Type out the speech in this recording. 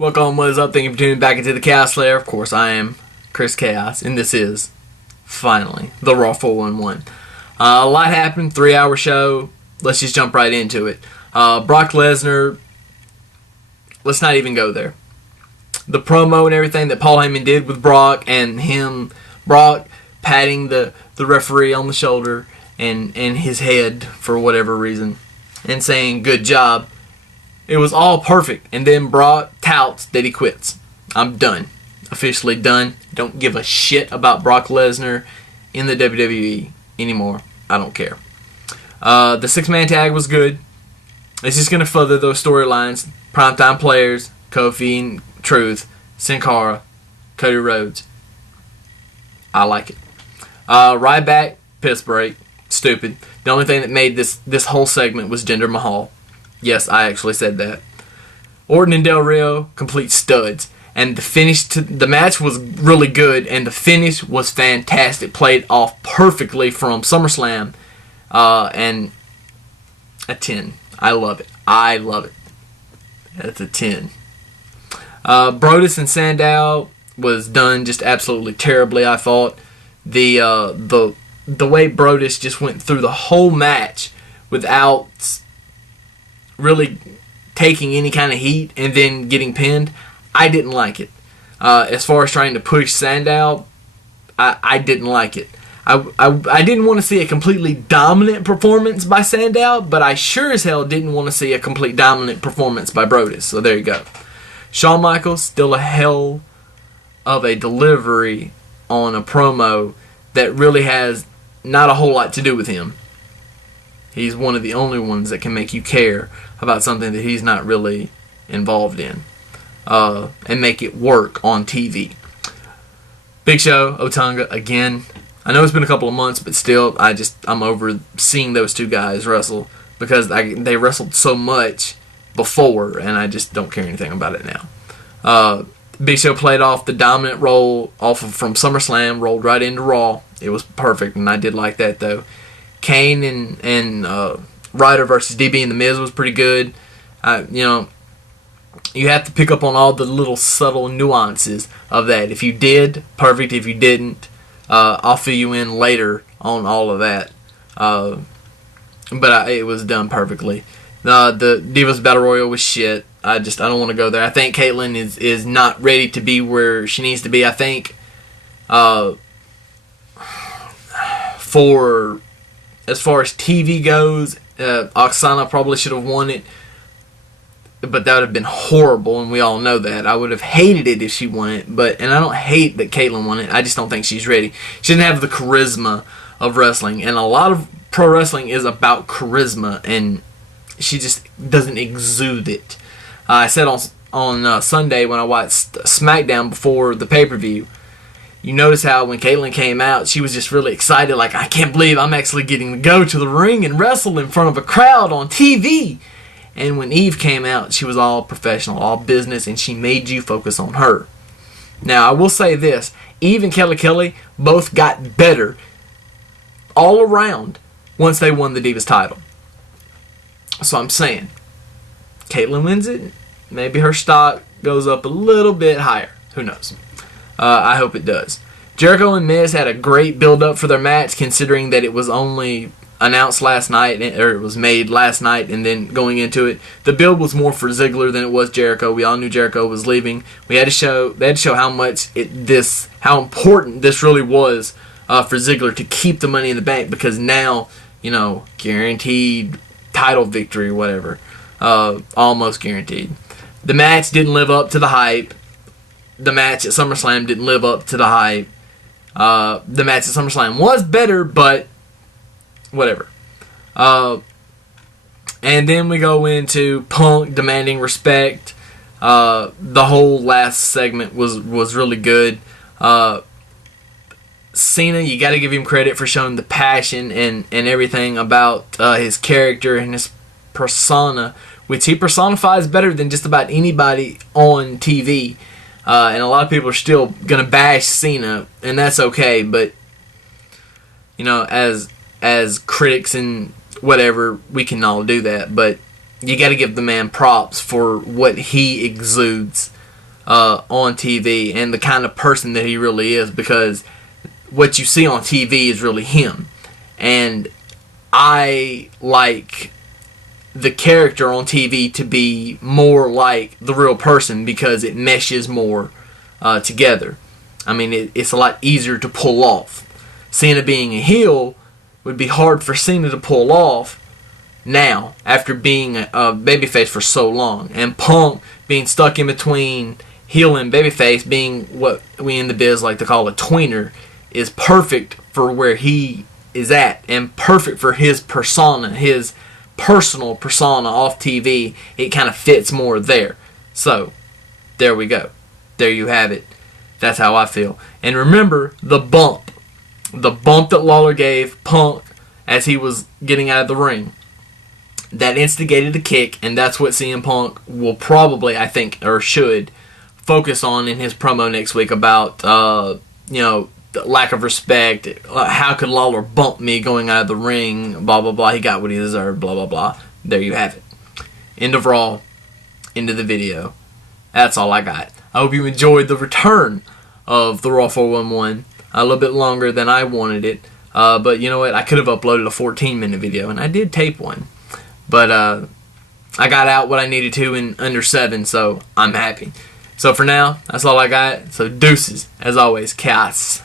Welcome, what is up? Thank you for tuning back into the Chaos Slayer. Of course, I am Chris Chaos, and this is, finally, the Raw 411. A lot happened, 3-hour show. Let's just jump right into it. Brock Lesnar, let's not even go there. The promo and everything that Paul Heyman did with Brock, and Brock patting the referee on the shoulder and his head for whatever reason, and saying, good job. It was all perfect. And then Brock touts that he quits. I'm done. Officially done. Don't give a shit about Brock Lesnar in the WWE anymore. I don't care. The 6-man tag was good. It's just going to further those storylines. Primetime players, Kofi and Truth, Sin Cara, Cody Rhodes. I like it. Ryback, piss break. Stupid. The only thing that made this whole segment was Jinder Mahal. Yes, I actually said that. Orton and Del Rio, complete studs. And the match was really good, and the finish was fantastic. Played off perfectly from SummerSlam. And a 10. I love it. I love it. That's a 10. Brodus and Sandow was done just absolutely terribly, I thought. The way Brodus just went through the whole match without really taking any kind of heat and then getting pinned, I didn't like it. As far as trying to push Sandow, I didn't like it. I didn't want to see a completely dominant performance by Sandow, but I sure as hell didn't want to see a complete dominant performance by Brodus. So there you go. Shawn Michaels, still a hell of a delivery on a promo that really has not a whole lot to do with him. He's one of the only ones that can make you care about something that he's not really involved in, and make it work on TV. Big Show, Otunga, again. I know it's been a couple of months, but still, I'm over seeing those two guys wrestle because they wrestled so much before, and I just don't care anything about it now. Big Show played off the dominant role from SummerSlam, rolled right into Raw. It was perfect, and I did like that, though. Kane and Ryder versus DB and The Miz was pretty good. You have to pick up on all the little subtle nuances of that. If you did, perfect. If you didn't, I'll fill you in later on all of that. But it was done perfectly. The Divas Battle Royal was shit. I don't want to go there. I think Caitlyn is not ready to be where she needs to be. I think as far as TV goes, Oksana probably should have won it, but that would have been horrible, and we all know that. I would have hated it if she won it, and I don't hate that Caitlyn won it. I just don't think she's ready. She doesn't have the charisma of wrestling, and a lot of pro wrestling is about charisma, and she just doesn't exude it. I said on Sunday when I watched SmackDown before the pay-per-view, you notice how when Caitlyn came out, she was just really excited, like, I can't believe I'm actually getting to go to the ring and wrestle in front of a crowd on TV. And when Eve came out, she was all professional, all business, and she made you focus on her. Now, I will say this, Eve and Kelly both got better all around once they won the Divas title. So I'm saying, Caitlyn wins it, maybe her stock goes up a little bit higher. Who knows? I hope it does. Jericho and Miz had a great build-up for their match, considering that it was only announced last night, or it was made last night, and then going into it, the build was more for Ziggler than it was Jericho. We all knew Jericho was leaving. They had to show how much how important this really was for Ziggler to keep the Money in the Bank, because now, guaranteed title victory, whatever, almost guaranteed. The match didn't live up to the hype. The match at SummerSlam didn't live up to the hype. The match at SummerSlam was better, but whatever. And then we go into Punk demanding respect. The whole last segment was really good. Cena, you got to give him credit for showing the passion and everything about his character and his persona, which he personifies better than just about anybody on TV. And a lot of people are still going to bash Cena, and that's okay, but, as critics and whatever, we can all do that, but you got to give the man props for what he exudes. on TV and the kind of person that he really is, because what you see on TV is really him. And I like the character on TV to be more like the real person because it meshes more together. I mean, it's a lot easier to pull off. Cena being a heel would be hard for Cena to pull off now after being a babyface for so long. And Punk being stuck in between heel and babyface, being what we in the biz like to call a tweener, is perfect for where he is at and perfect for his persona, his personal persona off TV. It kind of fits more there. So, there we go. There you have it. That's how I feel. And remember the bump. The bump that Lawler gave Punk as he was getting out of the ring. That instigated the kick, and that's what CM Punk will probably, I think, or should, focus on in his promo next week about, the lack of respect. How could Lawler bump me going out of the ring? Blah, blah, blah. He got what he deserved. Blah, blah, blah. There you have it. End of Raw. End of the video. That's all I got. I hope you enjoyed the return of the Raw 411. A little bit longer than I wanted it. But you know what? I could have uploaded a 14-minute video, and I did tape one. But I got out what I needed to in under 7, so I'm happy. So for now, that's all I got. So deuces. As always, chaos.